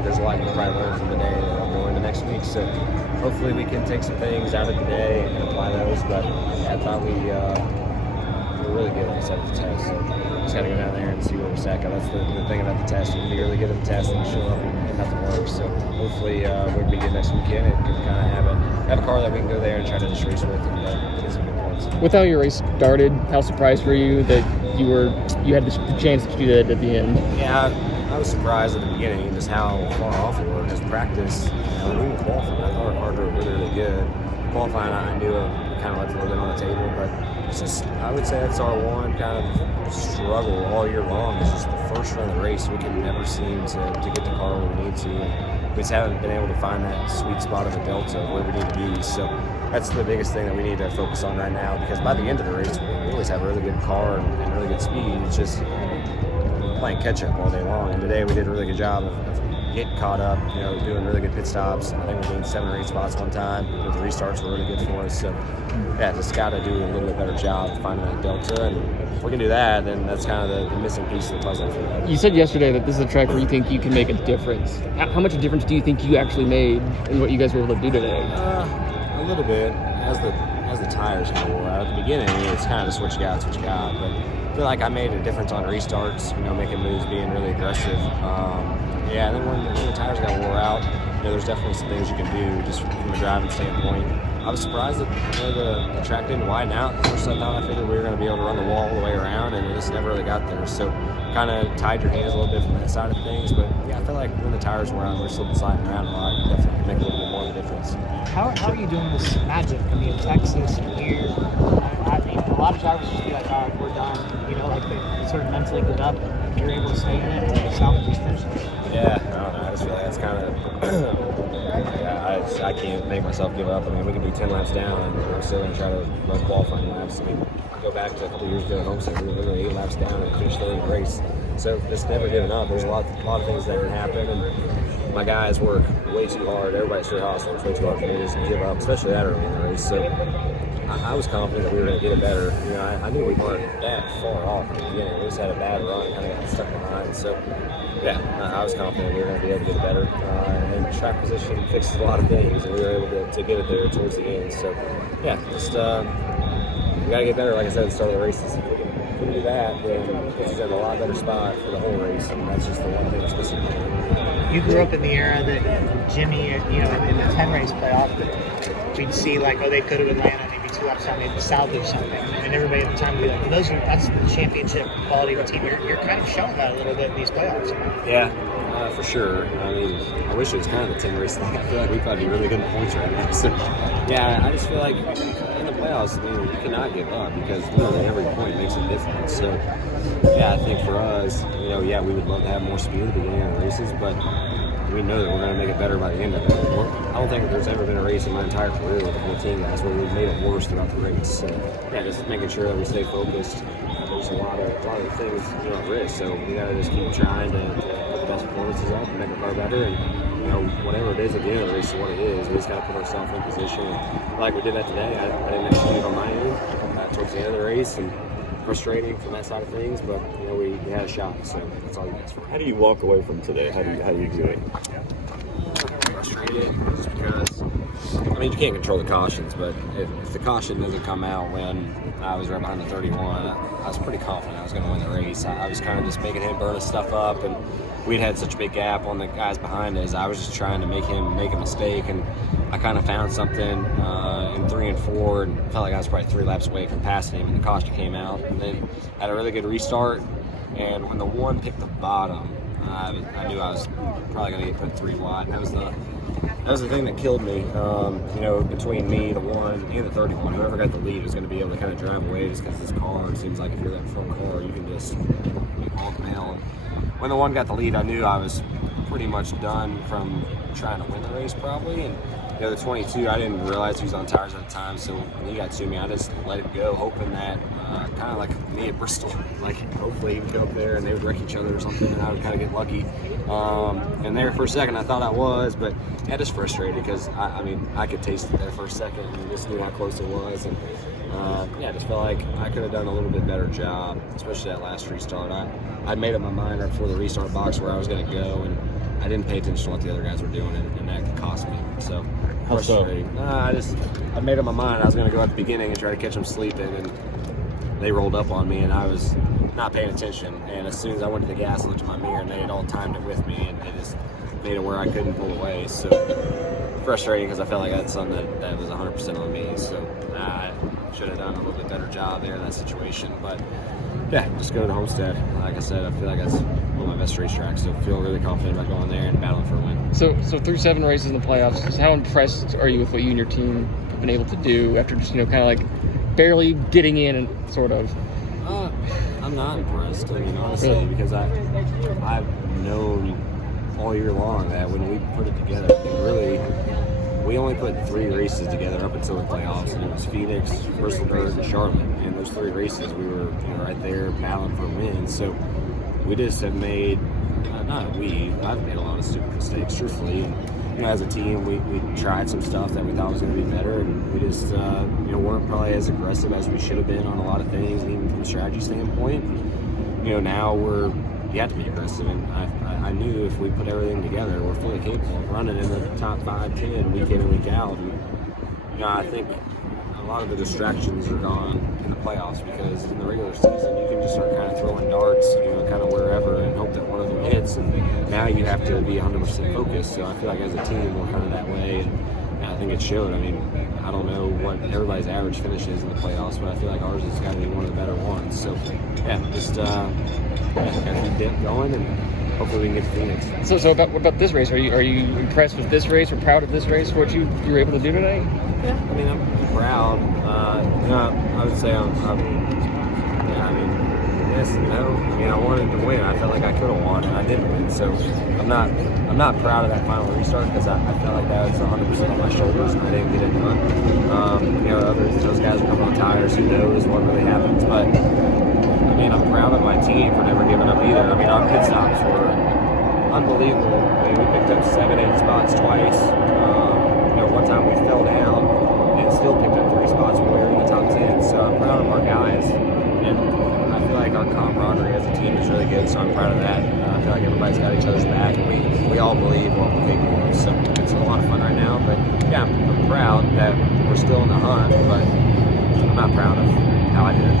think there's a lot you can probably learn from today that will go into next week. So hopefully we can take some things out of today and apply those. But I thought we were really good at the test. So just got to go down there and see where we're stacked up. That's the thing about the test. You can be really good at the test and show up and nothing works. So hopefully we'll be good next weekend and can kind of have a car that we can go there and try to just race with and get some good points. With how your race started, how surprised were you that you had the chance to do that at the end? Yeah, I was surprised at the beginning just how far off we were. Because practice, we were qualifying. I thought our cars were really, really good. Qualifying, I knew I kind of left a little bit on the table, but it's just, I would say that's our one kind of struggle all year long. It's just the first run of the race, we can never seem to get the car where we need to. And we just haven't been able to find that sweet spot of a delta where we need to be. So that's the biggest thing that we need to focus on right now, because by the end of the race, we always have a really good car and really good speed. It's just playing catch up all day long. And today we did a really good job of getting caught up, doing really good pit stops. I think we gained 7 or 8 spots one time. The restarts were really good for us. So yeah, just got to do a little bit better job finding that delta. And if we can do that, then that's kind of the missing piece of the puzzle for that. You said yesterday that this is a track where you think you can make a difference. How much a difference do you think you actually made in what you guys were able to do today? A little bit. As the tires kind of wore out at the beginning, it's kind of just what you got. But I feel like I made a difference on restarts, making moves, being really aggressive. And then when the tires got wore out, there's definitely some things you can do just from a driving standpoint. I was surprised that the track didn't widen out. At first I figured we were going to be able to run the wall all the way around, and it just never really got there. So kind of tied your hands a little bit from that side of things. But yeah, I feel like when the tires were out, we're still sliding around a lot. You definitely can make a little bit more of a difference. How are you doing this magic? I mean, Texas and here, I mean, a lot of drivers just be like, all right, we're done. Like they sort of mentally give up. You're able to stay in it and salvage these finishes. Yeah, I don't know. I just feel like that's kind of. I can't make myself give up. I mean, we can be 10 laps down, and we're still going to try to run qualifying laps. I mean, go back to a couple years ago at Homestead, we were literally 8 laps down and finished third in the race. So just never giving up. There's a lot of things that can happen, and my guys work way too hard. Everybody's Street House works way too hard for me to just give up, especially that early in the race. So I was confident that we were going to get it better. I knew we weren't that far off at the beginning. We just had a bad run, kind of got stuck behind. So yeah, I was confident we were going to be able to get it better. And track position fixes a lot of things, and we were able to get it there towards the end. So yeah, just we got to get better. Like I said at the start of the races, if we can do that, then it puts us in a lot better spot for the whole race. And that's just the one thing that's missing. You grew up in the era that Jimmy, in the 10 race playoff, that we'd see like, they could have Atlanta maybe 2 laps down, maybe salvage something, and everybody at the time would be like, well, that's the championship quality of a team. You're kind of showing that a little bit in these playoffs. Yeah, for sure. I mean, I wish it was kind of a 10 race thing. I feel like we'd probably be really good in points right now. So yeah, I just feel like in the playoffs, you cannot give up because literally every point makes a difference. So yeah, I think for us, we would love to have more speed at the beginning of the races, but we know that we're going to make it better by the end of it. I don't think there's ever been a race in my entire career with 14 guys where we've made it worse throughout the race. So yeah, just making sure that we stay focused. There's a lot of things at risk, so we got to just keep trying to put the best performances up and make our car better. And whatever it is at the end of the race is what it is. We just got to put ourselves in position. And like we did that today, I didn't execute on my end towards the end of the race, and frustrating from that side of things, but we had a shot, so that's all you ask for. How do you walk away from today? How do you do it? Frustrated just because you can't control the cautions, but if the caution doesn't come out when I was right behind the 31, I was pretty confident I was going to win the race. I was kind of just making him burn his stuff up, and we'd had such a big gap on the guys behind us. I was just trying to make him make a mistake, and I kind of found something in 3 and 4 and felt like I was probably 3 laps away from passing him, and the caution came out, and then had a really good restart. And when the one picked the bottom, I knew I was probably going to get put 3 wide. That was the thing that killed me. Between me, the 1, and the 31, whoever got the lead was going to be able to kind of drive away, just because this car, it seems like if you're that front car, you can just walk down. When the 1 got the lead, I knew I was pretty much done from trying to win the race probably. And the 22, I didn't realize he was on tires at the time, so when he got to me, I just let it go, hoping that kind of like me at Bristol, like hopefully he would go up there and they would wreck each other or something, and I would kind of get lucky. And there for a second I thought I was, but yeah, just frustrated because I could taste it there for a second and just knew how close it was. And I just felt like I could have done a little bit better job, especially that last restart. I'd made up my mind right before the restart box where I was going to go, and I didn't pay attention to what the other guys were doing, and that cost me. So How so? frustrating. I made up my mind I was going to go at the beginning and try to catch them sleeping, and they rolled up on me, and I was not paying attention. And as soon as I went to the gas, I looked at my mirror, and they had all timed it with me, and they just made it where I couldn't pull away. So frustrating because I felt like that's something that was 100% on me. So I should have done a little bit better job there in that situation. But yeah, just go to Homestead. Like I said, I feel like that's one of my best racetracks. So I feel really confident about going there and battling for a win. So through 7 races in the playoffs, how impressed are you with what you and your team have been able to do after just, kind of like barely getting in and sort of? I'm not impressed. I mean, honestly, Really? because I've known all year long that when we put it together, we only put 3 races together up until the playoffs, and it was Phoenix, Bristolburg, and Charlotte. And those 3 races, we were right there battling for wins. So we just have made, I've made a lot of stupid mistakes, truthfully. And, as a team, we tried some stuff that we thought was going to be better, and we just, weren't probably as aggressive as we should have been on a lot of things, even from a strategy standpoint. Now you have to be aggressive, and I knew if we put everything together, we're fully capable of running in the top 5, 10 week in and week out. And, I think a lot of the distractions are gone in the playoffs, because in the regular season you can just start kind of throwing darts, kind of wherever, and hope that one of them hits. And now you have to be 100% focused. So I feel like as a team we're kind of that way, and I think it showed. I mean, I don't know what everybody's average finish is in the playoffs, but I feel like ours has got to be one of the better ones. So yeah, just gotta keep going, and hopefully we can get to Phoenix. So what about this race? Are you impressed with this race or proud of this race for what you were able to do today? Yeah, I mean, I'm proud. I would say yes and no. I mean, I wanted to win. I felt like I could have won, and I didn't win. So I'm not proud of that final restart, because I felt like that was 100% on my shoulders, and I didn't get it done. Those guys are coming on tires. Who knows what really happens? But I mean, I'm proud of my team for never giving up either. I mean, our pit stops were unbelievable. I mean, we picked up 7, 8 spots twice. One time we fell down and still picked up 3 spots when we were in the top 10. So I'm proud of our guys, and I feel like our camaraderie as a team is really good. So I'm proud of that. I feel like everybody's got each other's back, and we all believe what we're capable of. So it's a lot of fun right now. But yeah, I'm proud that we're still in the hunt, but I'm not proud of how I did it.